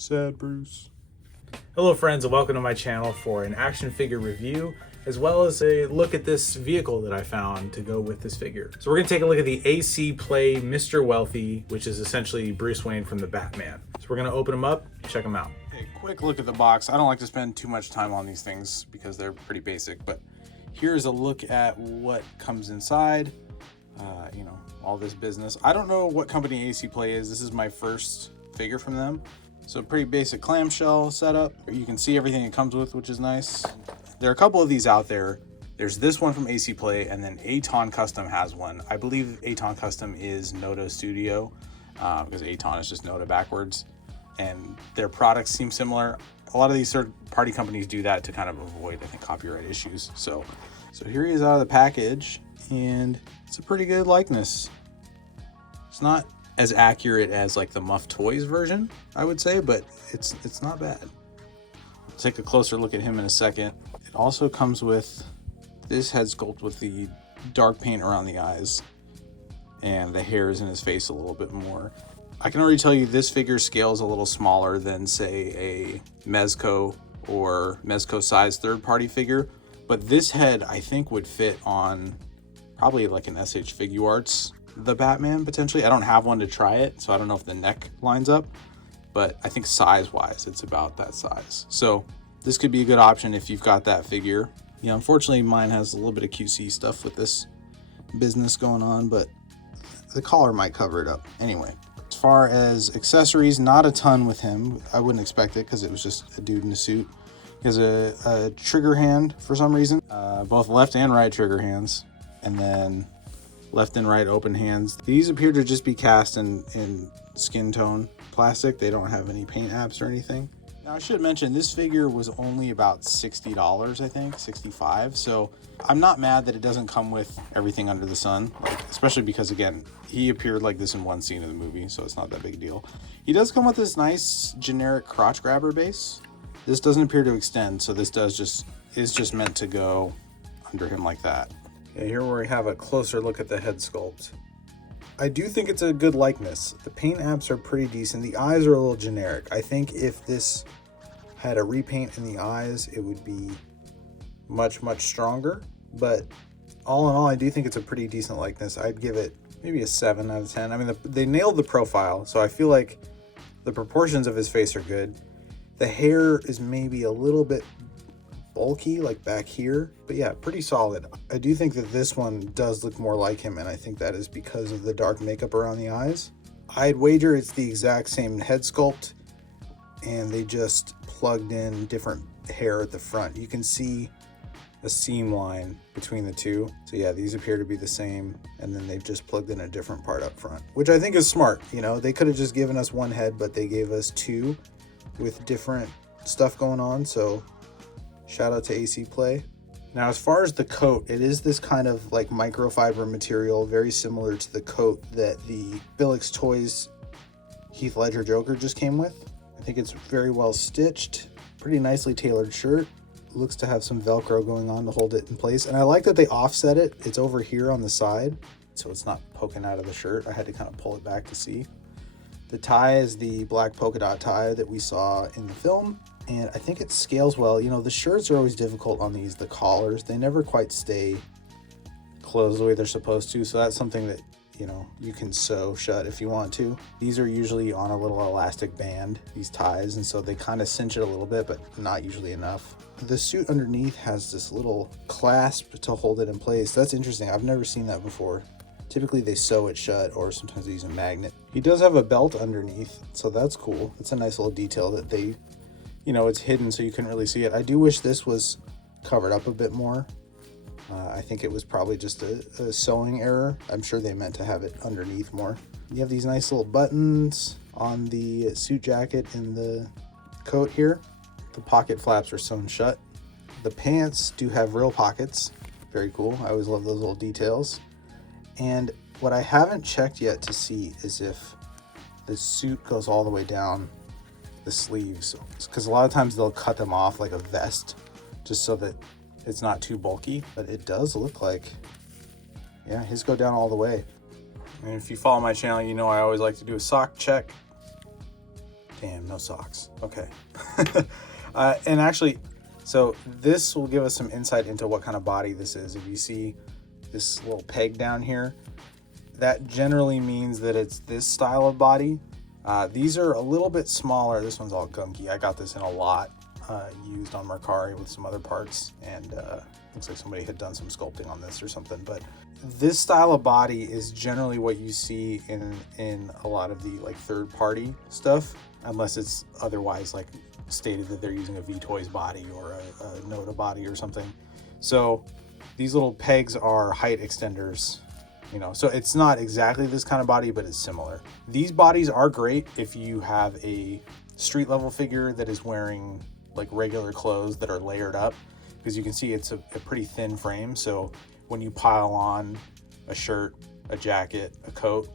Sad Bruce. Hello friends, and welcome to my channel for an action figure review, as well as a look at this vehicle that I found to go with this figure. So we're gonna take a look at the AC Play Mr. Wealthy, which is essentially Bruce Wayne from the Batman. So we're gonna open them up, check them out. Okay, quick look at the box. I don't like to spend too much time on these things because they're pretty basic, but here's a look at what comes inside. You know, all this business. I don't know what company AC Play is. This is my first figure from them. So pretty basic clamshell setup. You can see everything it comes with, which is nice. There are a couple of these out there. There's this one from AC Play, and then Aton Custom has one. I believe Aton Custom is Noda Studio, because Aton is just Noda backwards. And their products seem similar. A lot of these third-party companies do that to kind of avoid, I think, copyright issues. So here he is out of the package, and it's a pretty good likeness. It's not as accurate as like the Muff Toys version, I would say, but it's not bad. We'll take a closer look at him in a second. It also comes with this head sculpt with the dark paint around the eyes and the hairs in his face a little bit more. I can already tell you this figure scales a little smaller than, say, a Mezco or Mezco size third-party figure, but this head I think would fit on probably like an SH Figuarts the Batman potentially. I don't have one to try it, so I don't know if the neck lines up, but I think size-wise it's about that size. So this could be a good option if you've got that figure. You know, unfortunately mine has a little bit of QC stuff with this business going on, but the collar might cover it up. Anyway, as far as accessories, not a ton with him. I wouldn't expect it because it was just a dude in a suit. He has a trigger hand for some reason, both left and right trigger hands, and then left and right open hands. These appear to just be cast in skin tone plastic. They don't have any paint apps or anything. Now I should mention this figure was only about $60, I think, $65. So I'm not mad that it doesn't come with everything under the sun, like, especially because, again, he appeared like this in one scene of the movie, so it's not that big a deal. He does come with this nice generic crotch grabber base. This doesn't appear to extend, so this is just meant to go under him like that. Okay, here we have a closer look at the head sculpt. I do think it's a good likeness. The paint apps are pretty decent. The eyes are a little generic. I think if this had a repaint in the eyes, it would be much, much stronger. But all in all, I do think it's a pretty decent likeness. I'd give it maybe a 7 out of 10. I mean, they nailed the profile, so I feel like the proportions of his face are good. The hair is maybe a little bit bulky, like back here, but yeah, pretty solid. I do think that this one does look more like him, and I think that is because of the dark makeup around the eyes. I'd wager it's the exact same head sculpt, and they just plugged in different hair at the front. You can see a seam line between the two. So yeah, these appear to be the same, and then they've just plugged in a different part up front, which I think is smart. You know, they could have just given us one head, but they gave us two with different stuff going on, so shout out to AC Play. Now, as far as the coat, it is this kind of like microfiber material, very similar to the coat that the Billix Toys Heath Ledger Joker just came with. I think it's very well stitched, pretty nicely tailored shirt. Looks to have some Velcro going on to hold it in place. And I like that they offset it. It's over here on the side, so it's not poking out of the shirt. I had to kind of pull it back to see. The tie is the black polka dot tie that we saw in the film, and I think it scales well. You know, the shirts are always difficult on these, the collars. They never quite stay closed the way they're supposed to, so that's something that, you know, you can sew shut if you want to. These are usually on a little elastic band, these ties, and so they kind of cinch it a little bit, but not usually enough. The suit underneath has this little clasp to hold it in place. That's interesting. I've never seen that before. Typically they sew it shut, or sometimes they use a magnet. He does have a belt underneath, so that's cool. It's a nice little detail that they, you know, it's hidden so you couldn't really see it. I do wish this was covered up a bit more. I think it was probably just a sewing error. I'm sure they meant to have it underneath more. You have these nice little buttons on the suit jacket and the coat here. The pocket flaps are sewn shut. The pants do have real pockets. Very cool. I always love those little details. And what I haven't checked yet to see is if the suit goes all the way down the sleeves, because a lot of times they'll cut them off like a vest just so that it's not too bulky, but it does look like, yeah, his go down all the way. And if you follow my channel, you know I always like to do a sock check. Damn, no socks. Okay. And actually, so this will give us some insight into what kind of body this is. If you see this little peg down here, that generally means that it's this style of body. These are a little bit smaller. This one's all gunky. I got this in a lot, used on Mercari with some other parts, and looks like somebody had done some sculpting on this or something. But this style of body is generally what you see in a lot of the like third-party stuff, unless it's otherwise like stated that they're using a V-Toys body or a Noda body or something. So these little pegs are height extenders. You know, so it's not exactly this kind of body, but it's similar. These bodies are great if you have a street level figure that is wearing like regular clothes that are layered up, because you can see it's a pretty thin frame. So when you pile on a shirt, a jacket, a coat,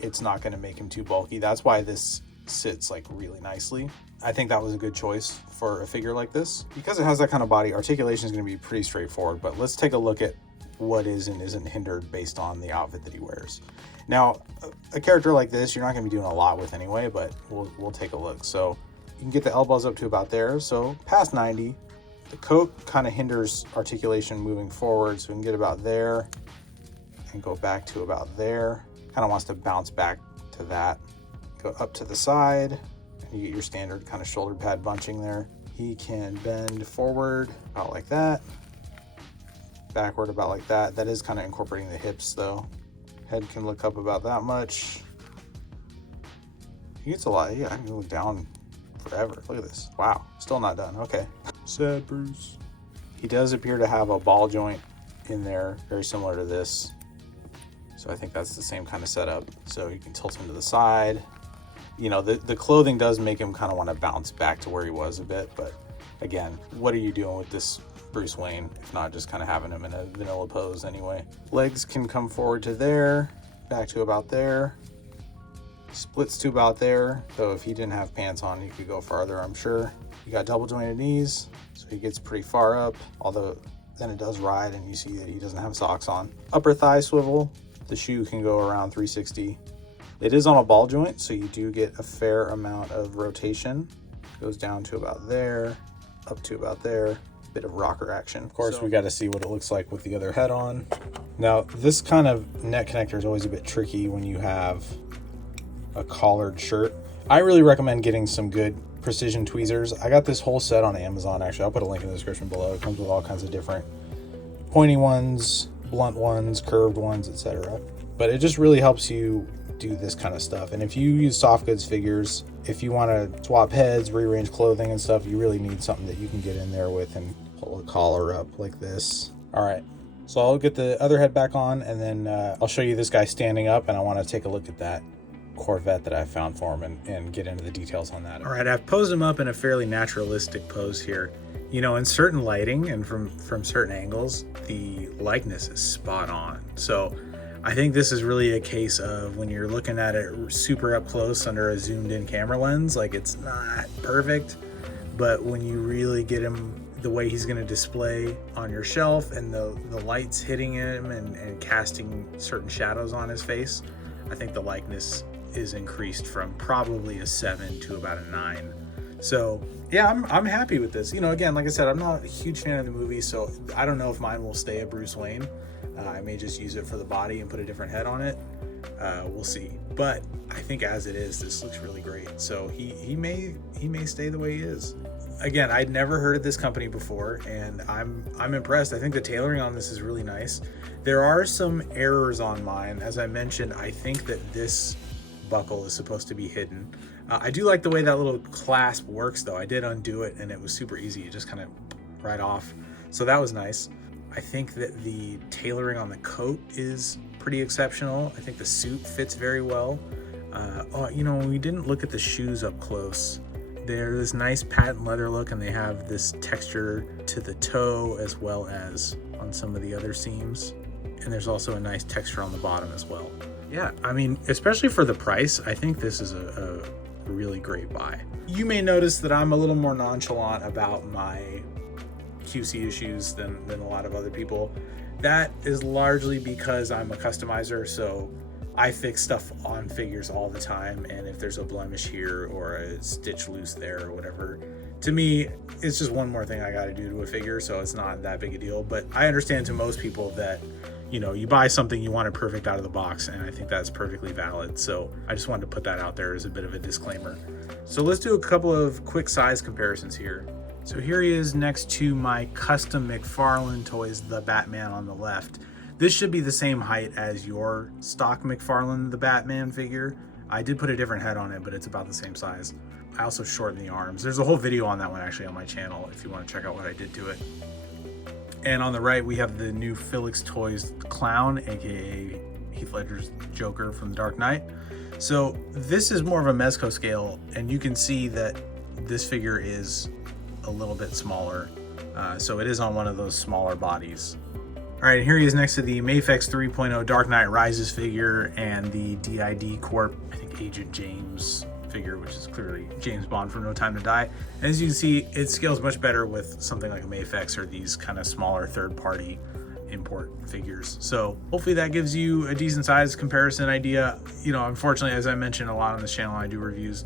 it's not going to make him too bulky. That's why this sits like really nicely. I think that was a good choice for a figure like this. Because it has that kind of body, articulation is going to be pretty straightforward, but let's take a look at what is and isn't hindered based on the outfit that he wears. Now, a character like this, you're not going to be doing a lot with anyway, but we'll take a look. So you can get the elbows up to about there, so past 90. The coat kind of hinders articulation moving forward, so we can get about there and go back to about there. Kind of wants to bounce back to that. Go up to the side, and you get your standard kind of shoulder pad bunching there. He can bend forward about like that. Backward about like that. That is kind of incorporating the hips though. Head can look up about that much. He gets a lot. Yeah, I can look down forever. Look at this. Wow, still not done. Okay. Sad Bruce. He does appear to have a ball joint in there, very similar to this. So I think that's the same kind of setup. So you can tilt him to the side. You know, the clothing does make him kind of want to bounce back to where he was a bit, but again, what are you doing with this Bruce Wayne, if not just kind of having him in a vanilla pose anyway? Legs can come forward to there, back to about there, splits to about there. So if he didn't have pants on, he could go farther, I'm sure. You got double jointed knees, so he gets pretty far up, although then it does ride and you see that he doesn't have socks on. Upper thigh swivel, the shoe can go around 360. It is on a ball joint, so you do get a fair amount of rotation. Goes down to about there, up to about there. Bit of rocker action. Of course, we got to see what it looks like with the other head on. Now, this kind of neck connector is always a bit tricky when you have a collared shirt. I really recommend getting some good precision tweezers. I got this whole set on Amazon, actually. I'll put a link in the description below. It comes with all kinds of different pointy ones, blunt ones, curved ones, etc. But it just really helps you do this kind of stuff. And if you use soft goods figures, if you want to swap heads, rearrange clothing and stuff, you really need something that you can get in there with and pull a collar up like this. All right, so I'll get the other head back on, and then I'll show you this guy standing up, and I want to take a look at that Corvette that I found for him and get into the details on that. All right, I've posed him up in a fairly naturalistic pose here. You know, in certain lighting and from certain angles, the likeness is spot on. So I think this is really a case of when you're looking at it super up close under a zoomed in camera lens, like it's not perfect, but when you really get him the way he's going to display on your shelf and the lights hitting him and casting certain shadows on his face, I think the likeness is increased from probably a 7 to about a 9. So yeah, I'm happy with this. You know, again, like I said, I'm not a huge fan of the movie, so I don't know if mine will stay a Bruce Wayne. I may just use it for the body and put a different head on it. We'll see. But I think as it is, this looks really great. So he may stay the way he is. Again, I'd never heard of this company before, and I'm impressed. I think the tailoring on this is really nice. There are some errors on mine. As I mentioned, I think that this buckle is supposed to be hidden. I do like the way that little clasp works, though. I did undo it, and it was super easy. It just kind of right off. So that was nice. I think that the tailoring on the coat is pretty exceptional. I think the suit fits very well. You know, we didn't look at the shoes up close. They're this nice patent leather look, and they have this texture to the toe as well as on some of the other seams. And there's also a nice texture on the bottom as well. Yeah, I mean, especially for the price, I think this is a really great buy. You may notice that I'm a little more nonchalant about my QC issues than a lot of other people. That is largely because I'm a customizer, so I fix stuff on figures all the time, and if there's a blemish here or a stitch loose there or whatever, to me, it's just one more thing I gotta do to a figure, so it's not that big a deal. But I understand to most people that, you know, you buy something, you want it perfect out of the box, and I think that's perfectly valid. So I just wanted to put that out there as a bit of a disclaimer. So let's do a couple of quick size comparisons here. So here he is next to my custom McFarlane toys, the Batman on the left. This should be the same height as your stock McFarlane the Batman figure. I did put a different head on it, but it's about the same size. I also shortened the arms. There's a whole video on that one actually on my channel if you want to check out what I did to it. And on the right, we have the new Felix Toys Clown, aka Heath Ledger's Joker from The Dark Knight. So this is more of a Mezco scale, and you can see that this figure is a little bit smaller. So it is on one of those smaller bodies. All right, here he is next to the Mafex 3.0 Dark Knight Rises figure and the DID Corp, I think Agent James figure, which is clearly James Bond from No Time to Die. And as you can see, it scales much better with something like a Mafex or these kind of smaller third-party import figures. So hopefully that gives you a decent size comparison idea. You know, unfortunately, as I mentioned a lot on this channel, I do reviews.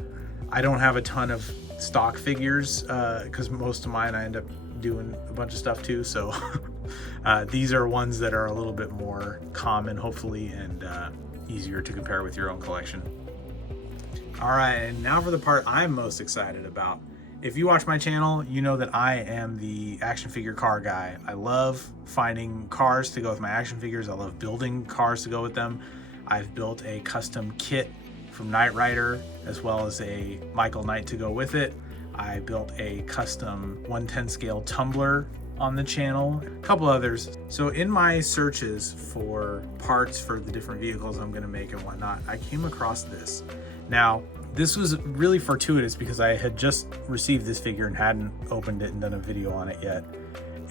I don't have a ton of stock figures because most of mine I end up doing a bunch of stuff too. So these are ones that are a little bit more common, hopefully, and easier to compare with your own collection. All right, and now for the part I'm most excited about. If you watch my channel, you know that I am the action figure car guy. I love finding cars to go with my action figures. I love building cars to go with them. I've built a custom kit from Knight Rider, as well as a Michael Knight to go with it. I built a custom 110 scale tumbler on the channel, a couple others. So in my searches for parts for the different vehicles I'm gonna make and whatnot, I came across this. Now, this was really fortuitous because I had just received this figure and hadn't opened it and done a video on it yet.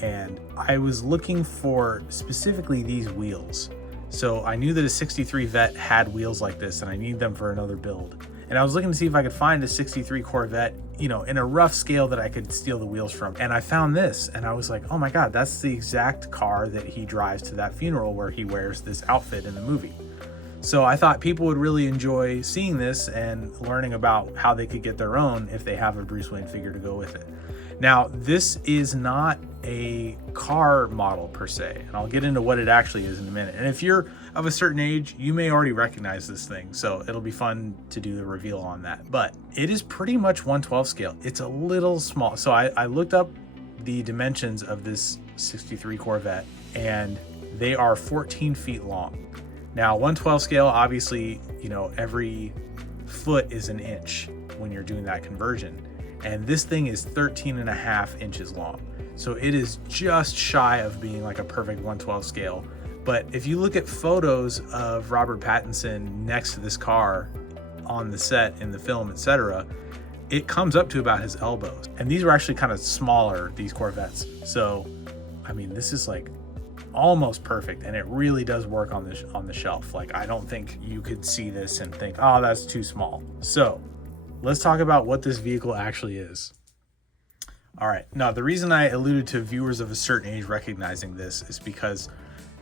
And I was looking for specifically these wheels. So I knew that a 63 Vet had wheels like this and I need them for another build. And I was looking to see if I could find a 63 Corvette, you know, in a rough scale that I could steal the wheels from. And I found this and I was like, oh my God, that's the exact car that he drives to that funeral where he wears this outfit in the movie. So I thought people would really enjoy seeing this and learning about how they could get their own if they have a Bruce Wayne figure to go with it. Now, this is not a car model per se, and I'll get into what it actually is in a minute. And if you're of a certain age, you may already recognize this thing, so it'll be fun to do the reveal on that. But it is pretty much 1/12 scale. It's a little small. So I looked up the dimensions of this 63 Corvette, and they are 14 feet long. Now, 1/12 scale, obviously, you know, every foot is an inch when you're doing that conversion. And this thing is 13.5 inches long. So it is just shy of being like a perfect 1/12 scale. But if you look at photos of Robert Pattinson next to this car on the set, in the film, etc., it comes up to about his elbows. And these are actually kind of smaller, these Corvettes. So, I mean, this is like almost perfect, and it really does work on the shelf. Like, I don't think you could see this and think, oh, that's too small. So let's talk about what this vehicle actually is. All right, now the reason I alluded to viewers of a certain age recognizing this is because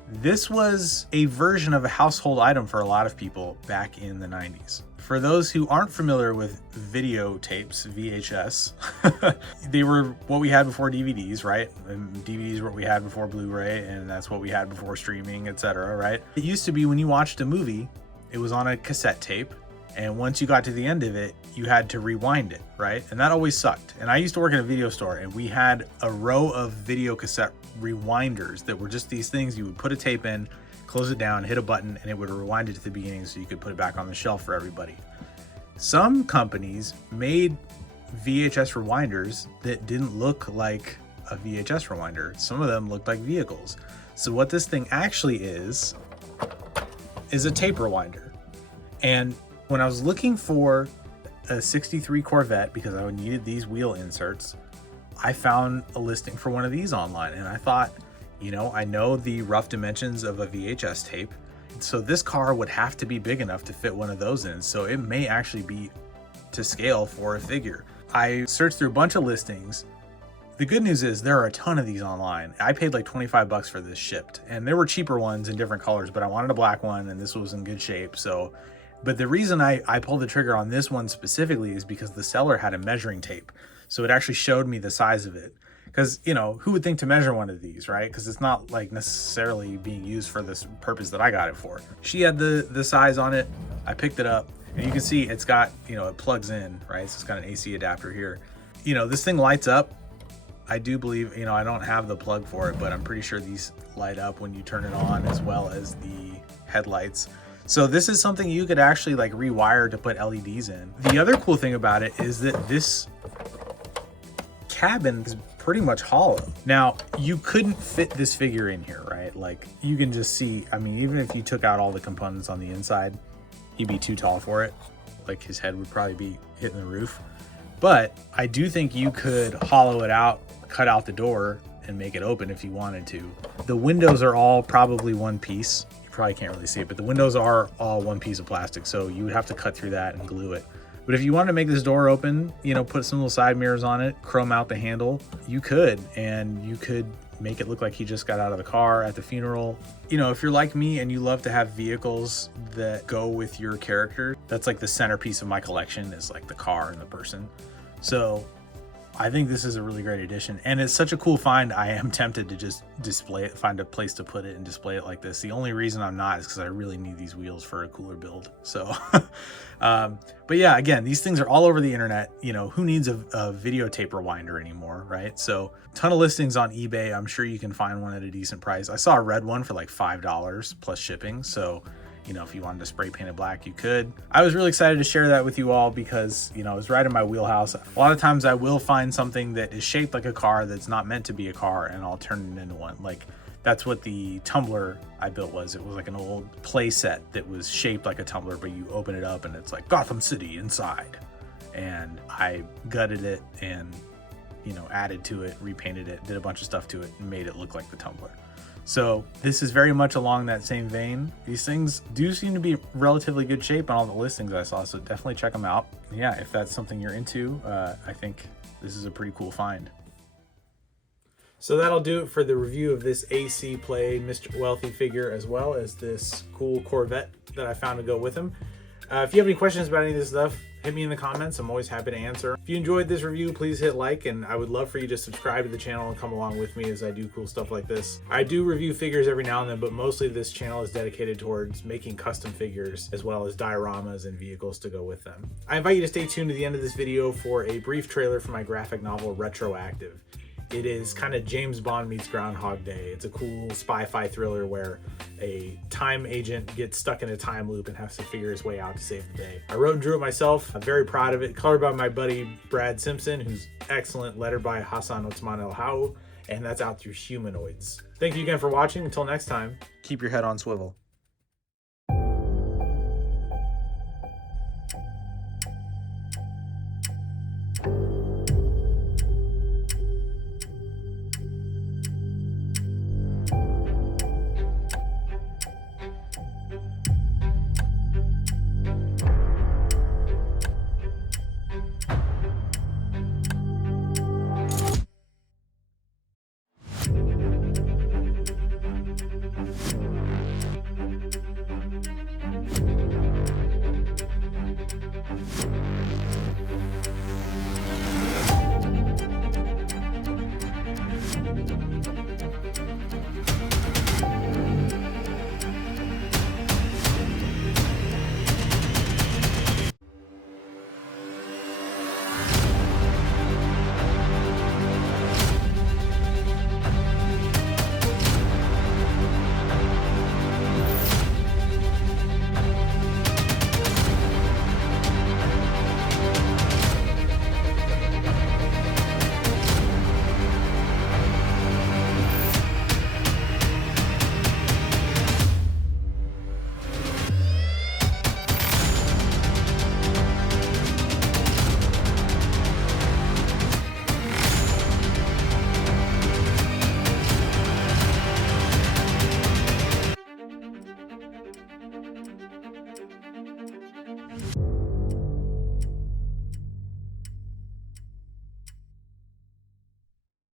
this was a version of a household item for a lot of people back in the 90s. For those who aren't familiar with videotapes, VHS, they were what we had before DVDs, right? And DVDs were what we had before Blu-ray, and that's what we had before streaming, etc., right? It used to be when you watched a movie, it was on a cassette tape, and once you got to the end of it, you had to rewind it, right? And that always sucked. And I used to work in a video store, and we had a row of video cassette rewinders that were just these things. You would put a tape in, close it down, hit a button, and it would rewind it to the beginning so you could put it back on the shelf for everybody. Some companies made VHS rewinders that didn't look like a VHS rewinder. Some of them looked like vehicles. So what this thing actually is a tape rewinder. And when I was looking for a 63 Corvette, because I needed these wheel inserts, I found a listing for one of these online, and I thought, you know, I know the rough dimensions of a VHS tape, so this car would have to be big enough to fit one of those in, so it may actually be to scale for a figure. I searched through a bunch of listings. The good news is there are a ton of these online. I paid like 25 bucks for this shipped, and there were cheaper ones in different colors, but I wanted a black one and this was in good shape. So, but the reason I pulled the trigger on this one specifically is because the seller had a measuring tape. So it actually showed me the size of it. Because, you know, who would think to measure one of these, right? Because it's not like necessarily being used for this purpose that I got it for. She had the size on it. I picked it up, and you can see it's got, you know, it plugs in, right? So it's got an AC adapter here. You know, this thing lights up. I do believe, you know, I don't have the plug for it, but I'm pretty sure these light up when you turn it on, as well as the headlights. So this is something you could actually like rewire to put LEDs in. The other cool thing about it is that this cabin is pretty much hollow. Now, you couldn't fit this figure in here, right? Like, you can just see, I mean, even if you took out all the components on the inside, he'd be too tall for it. Like, his head would probably be hitting the roof. But I do think you could hollow it out, cut out the door, and make it open if you wanted to. The windows are all probably one piece. You probably can't really see it, but the windows are all one piece of plastic, so you would have to cut through that and glue it. But if you wanted to make this door open, you know, put some little side mirrors on it, chrome out the handle, you could, and you could make it look like he just got out of the car at the funeral. You know, if you're like me and you love to have vehicles that go with your character, that's like the centerpiece of my collection, is like the car and the person. So I think this is a really great addition, and it's such a cool find. I am tempted to just display it, find a place to put it and display it like this. The only reason I'm not is because I really need these wheels for a cooler build. So, but yeah, again, these things are all over the internet. You know, who needs a videotape rewinder anymore, right? So, ton of listings on eBay. I'm sure you can find one at a decent price. I saw a red one for like $5 plus shipping. So, you know, if you wanted to spray paint it black, you could. I was really excited to share that with you all because, you know, it was right in my wheelhouse. A lot of times I will find something that is shaped like a car that's not meant to be a car, and I'll turn it into one. Like, that's what the tumbler I built was. It was like an old play set that was shaped like a tumbler, but you open it up and it's like Gotham City inside. And I gutted it and, you know, added to it, repainted it, did a bunch of stuff to it, and made it look like the tumbler. So this is very much along that same vein. These things do seem to be relatively good shape on all the listings I saw, so definitely check them out. Yeah, if that's something you're into, I think this is a pretty cool find. So that'll do it for the review of this AC Play Mr. Wealthy figure, as well as this cool Corvette that I found to go with him. If you have any questions about any of this stuff, hit me in the comments. I'm always happy to answer. If you enjoyed this review, please hit like, and I would love for you to subscribe to the channel and come along with me as I do cool stuff like this. I do review figures every now and then, but mostly this channel is dedicated towards making custom figures as well as dioramas and vehicles to go with them. I invite you to stay tuned to the end of this video for a brief trailer for my graphic novel Retroactive. It is kind of James Bond meets Groundhog Day. It's a cool spy-fi thriller where a time agent gets stuck in a time loop and has to figure his way out to save the day. I wrote and drew it myself. I'm very proud of it. Colored by my buddy Brad Simpson, who's excellent. Lettered by Hassan Otsman El Hau, and that's out through Humanoids. Thank you again for watching. Until next time, Keep your head on swivel.